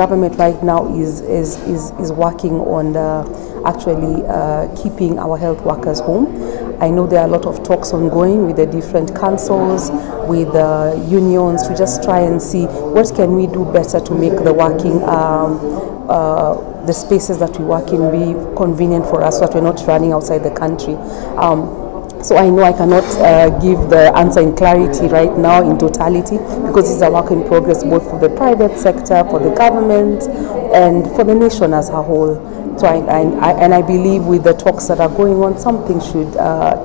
Government right now is working on actually keeping our health workers home. I know there are a lot of talks ongoing with the different councils, with the unions, to just try and see what can we do better to make the working, the spaces that we work in be convenient for us so that we're not running outside the country. So I know I cannot give the answer in clarity right now in totality, because it's a work in progress both for the private sector, for the government, and for the nation as a whole. So I believe with the talks that are going on, something should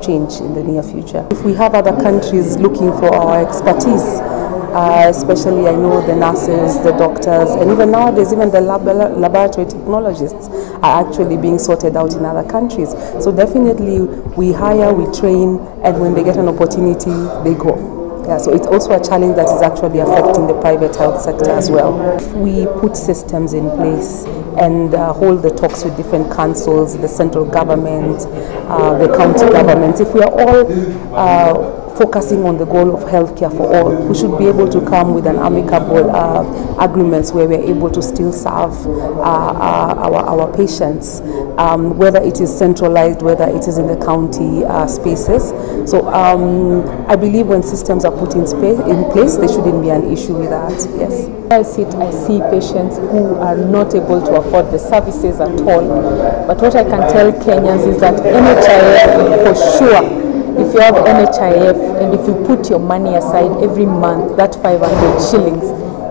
change in the near future. If we have other countries looking for our expertise, especially I know the nurses, the doctors, and even nowadays even the laboratory technologists are actually being sorted out in other countries. So definitely we hire, we train, and when they get an opportunity, they go. Yeah, so it's also a challenge that is actually affecting the private health sector as well. If we put systems in place and hold the talks with different councils, the central government, the county governments, if we are all focusing on the goal of healthcare for all, we should be able to come with an amicable agreements where we're able to still serve our patients, whether it is centralized, whether it is in the county spaces. So I believe when systems are put in place, there shouldn't be an issue with that. Yes. I see patients who are not able to afford the services at all. But what I can tell Kenyans is that NHIF, for sure, if you have NHIF and if you put your money aside every month, that 500 shillings,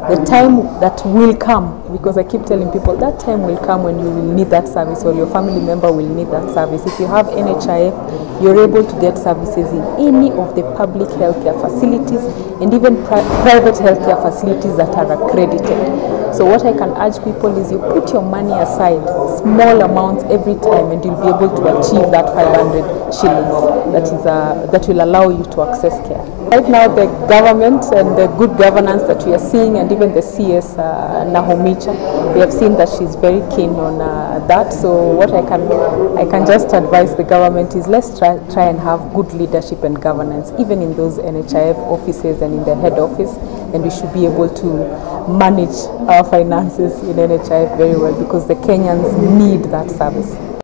the time that will come, because I keep telling people that time will come when you will need that service or your family member will need that service. If you have NHIF, you're able to get services in any of the public healthcare facilities and even private healthcare facilities that are accredited. So what I can urge people is you put your money aside, small amounts every time, and you'll be able to achieve that 500 shillings that will allow you to access care. Right now the government and the good governance that we are seeing, and even the CS Nahomicha, we have seen that she's very keen on that. So what I can just advise the government is let's try and have good leadership and governance, even in those NHIF offices and in the head office, and we should be able to manage our finances in NHIF very well, because the Kenyans need that service.